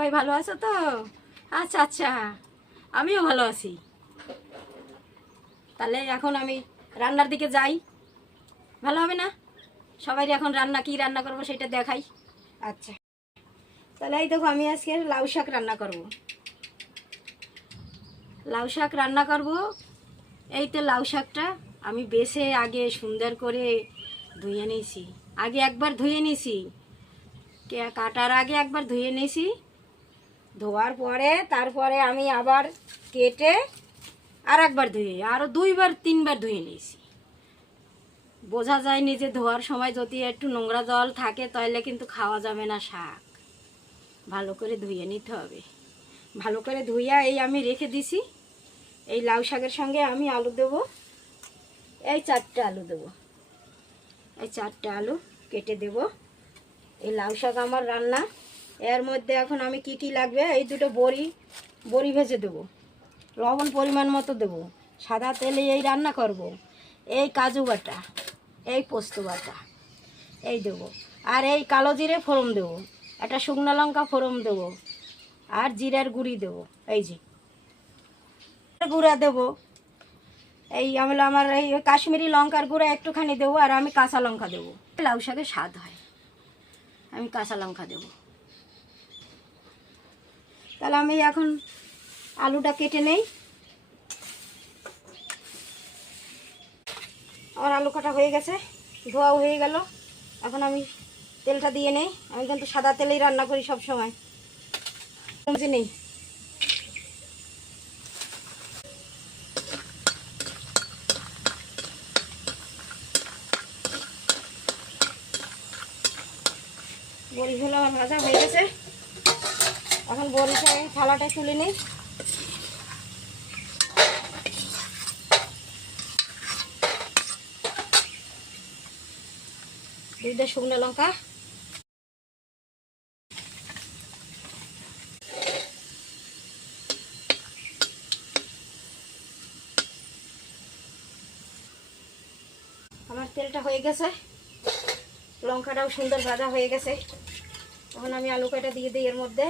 সবাই ভালো আছো তো? আচ্ছা আচ্ছা, আমিও ভালো আছি। তাহলে এখন আমি রান্নার দিকে যাই, ভালো হবে না? সবাই এখন কি রান্না করব সেটা দেখাই। আচ্ছা, তাহলে এই দেখো আমি আজকে লাউ শাক রান্না করব। এই তো লাউ শাকটা আমি বেছে আগে সুন্দর করে ধুয়ে নিয়েছি। আগে একবার ধুয়ে নিয়েছি, কাটার আগে একবার ধুয়ে নিয়েছি। ধোয়ার পরে তারপরে আমি আবার কেটে আর একবার ধুয়ে আরও 2-3বার ধুয়ে নিয়েছি। বোঝা যায়নি যে ধোয়ার সময় যদি একটু নোংরা জল থাকে তাহলে কিন্তু খাওয়া যাবে না শাক। ভালো করে ধুয়ে নিতে হবে। ভালো করে ধুইয়া এই আমি রেখে দিছি। এই লাউ শাকের সঙ্গে আমি আলু দেব, এই 4টে আলু দেব। এই 4টে আলু কেটে দেব। এই লাউ শাক আমার রান্না। এর মধ্যে এখন আমি কি কি লাগবে, এই দুটো বড়ি ভেজে দেব, লবণ পরিমাণ মতো দেব, সাদা তেলে এই রান্না করব। এই কাজু বাটা, এই পোস্ত বাটা এই দেবো, আর এই কালো জিরে ফোড়ন দেবো, একটা শুকনো লঙ্কা ফোড়ন দেবো, আর জিরার গুঁড়ি দেবো, এই যে গুঁড়া দেবো। এই আমার এই কাশ্মীরি লঙ্কার গুঁড়া একটুখানি দেবো, আর আমি কাঁচা লঙ্কা দেবো। লাউ শাকের স্বাদ হয়, আমি কাঁচা লঙ্কা দেবো। তাহলে আমি এখন আলুটা কেটে নেই। আমার আলু কাটা হয়ে গেছে, ধোয়াও হয়ে গেল। এখন আমি তেলটা দিয়ে নেই। আমি কিন্তু সাদা তেলেই রান্না করি সব সময়। নেই বড়িগুলো আমার ভাজা হয়ে গেছে। এখন বড়িটা থালাটায় তুলে নিই। দুইটা শুকনো লঙ্কা, আমার তেলটা হয়ে গেছে, লঙ্কাটাও সুন্দর ভাজা হয়ে গেছে। এখন আমি আলু কাটা দিয়ে দিই এর মধ্যে।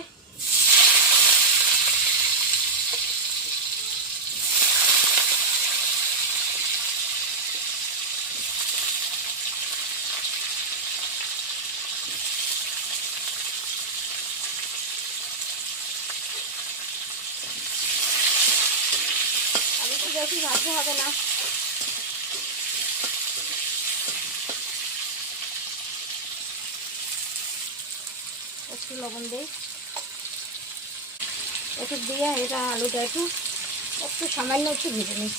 আলুটা বেশি ভাজতে হবে না। একটু লবণ দিই, একটু দিয়ে এটা আলুটা একটু সামান্য একটু ভেজে নিই।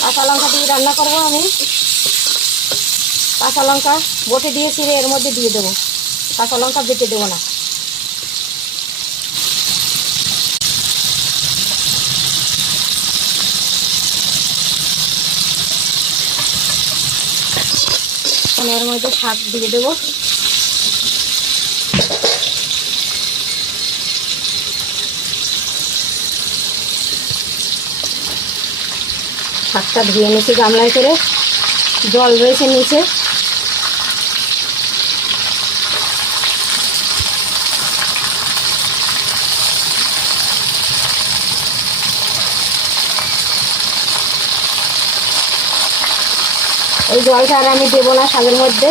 কাঁচা লঙ্কা দিয়ে রান্না করবো আমি। কাঁচা লঙ্কা বটে দিয়ে ছিঁড়ে এর মধ্যে দিয়ে দেবো, কাঁচা লঙ্কা বেটে দেবো না। এর মধ্যে শাক দিয়ে দেবো। শাকটা ধুয়ে নিয়েছি গামলায় করে, জল রয়েছে নিচে। এই জলটা আর আমি দেবো না শাকের মধ্যে।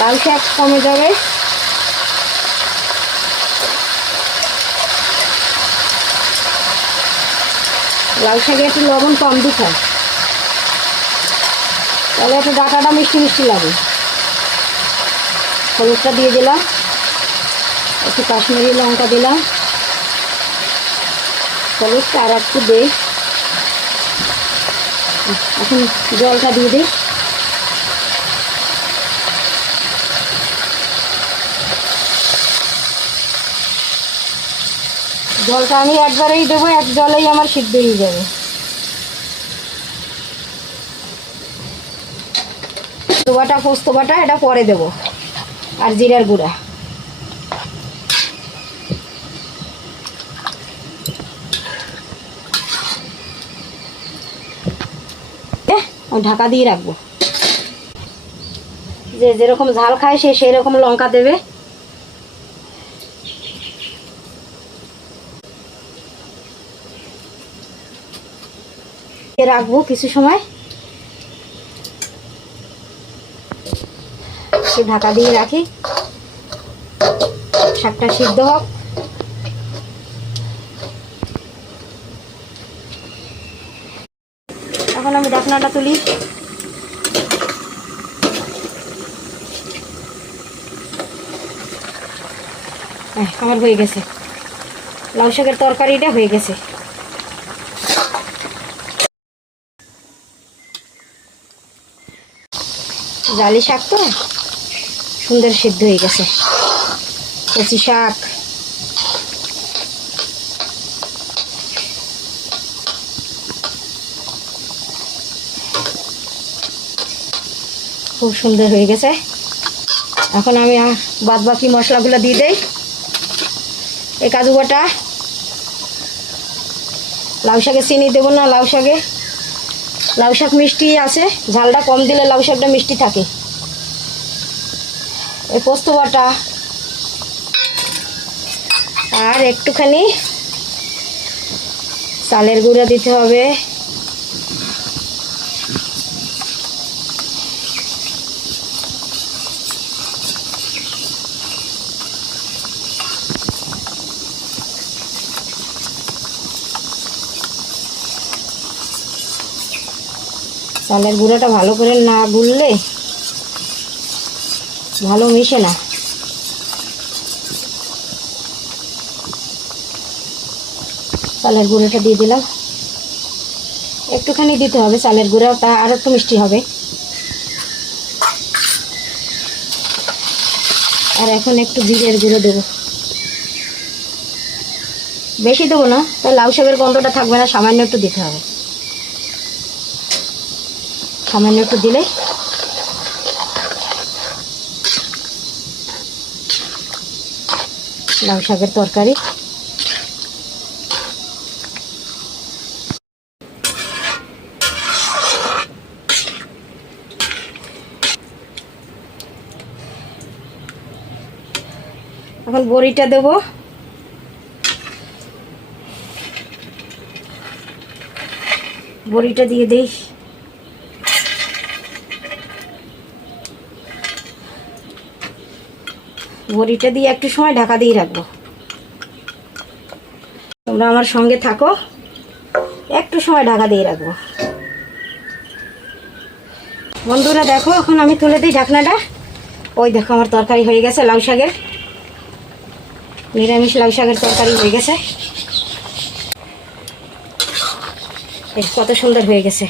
লাল শাক কমে যাবে। লাল শাকে একটু লবণ কম দিতে হয়, তাহলে একটু ডাঁটাটা মিষ্টি মিষ্টি লাগে। হলুদটা দিয়ে দিলাম, একটু কাশ্মীরি লঙ্কা দিলাম, হলুদটা আর একটু দিই, এখন জলটা দিয়ে দিই। জলটা আমি একবারেই দেবো, এক জলেই আমার সিদ্ধ হয়ে যাবে। পোস্ত বাটা এটা পরে দেবো, আর জিরার গুঁড়া। আমি ঢাকা দিয়ে রাখবো। যে যেরকম ঝাল খায় সে সেই রকম লঙ্কা দেবে। রাখবো কিছু সময়, ঢাকা দিয়ে রাখি, শাকটা সিদ্ধ হোক। এখন আমি ঢাকনাটা তুলি। আমার হয়ে গেছে, লাউ শাকের তরকারিটা হয়ে গেছে। জালি শাক তো সুন্দর সিদ্ধ হয়ে গেছে। কচি শাক, খুব সুন্দর হয়ে গেছে। এখন আমি বাদ বাকি মশলাগুলো দিয়ে দেই। এই কাজু বাটা, লাউ শাকে চিনি দেবো না, লাউ শাক মিষ্টি আছে, ঝালটা কম দিলে লাউ শাকটা মিষ্টি থাকে। এই পোস্ত বাটা, আর একটুখানি চালের গুঁড়া দিতে হবে। চালের গুঁড়োটা ভালো করে না গুললে ভালো মিশে না। চালের গুঁড়োটা দিয়ে দিলাম, একটুখানি দিতে হবে চালের গুঁড়ো, তা আর একটু মিষ্টি হবে। আর এখন একটু জিরের গুঁড়ো দেবো, বেশি দেবো না, তাই লাউ শাকের গন্ধটা থাকবে না। সামান্য একটু দিতে হবে, সামান্য একটু দিলে লাউ শাকের তরকারি। এখন বড়িটা দেবো। বড়িটা দিয়ে দিই। বড়িটা দিয়ে একটু সময় ঢাকা দিয়ে রাখবো। তোমরা আমার সঙ্গে থাকো, একটু সময় ঢাকা দিয়ে রাখবো। বন্ধুরা দেখো, এখন আমি তুলে দিই ঢাকনাটা। ওই দেখো আমার তরকারি হয়ে গেছে, লাউ শাকের, নিরামিষ লাউ শাকের তরকারি হয়ে গেছে। কত সুন্দর হয়ে গেছে।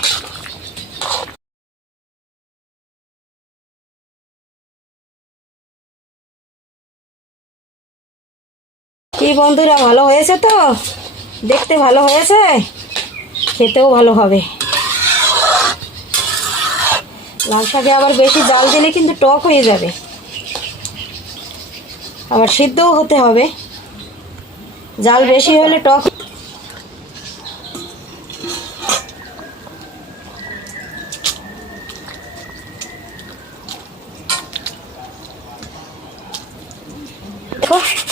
কি বন্ধুরা, ভালো হয়েছে তো? দেখতে ভালো হয়েছে, খেতেও ভালো হবে। লাউ শাকে আবার বেশি জাল দিলে কিন্তু টক হয়ে যাবে, আবার সিদ্ধও হতে হবে। জাল বেশি হলে টক।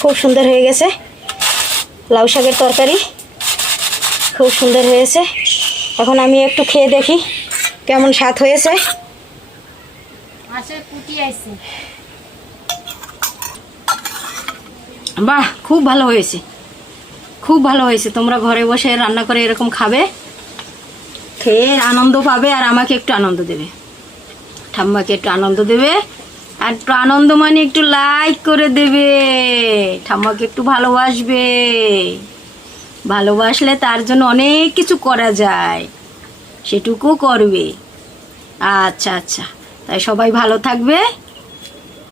খুব সুন্দর হয়ে গেছে লাউ শাকের তরকারি, খুব সুন্দর হয়েছে। এখন আমি একটু খেয়ে দেখি কেমন স্বাদ হয়েছে। বাহ, খুব ভালো হয়েছে, খুব ভালো হয়েছে। তোমরা ঘরে বসে রান্না করে এরকম খাবে, খেয়ে আনন্দ পাবে, আর আমাকে একটু আনন্দ দেবে, ঠাম্মাকে একটু আনন্দ দেবে। আর একটু আনন্দ মানে একটু লাইক করে দেবে, ঠাম্মাকে একটু ভালোবাসবে। ভালোবাসলে তার জন্য অনেক কিছু করা যায়। সেটুকু করবে। আচ্ছা আচ্ছা, তাই সবাই ভালো থাকবে।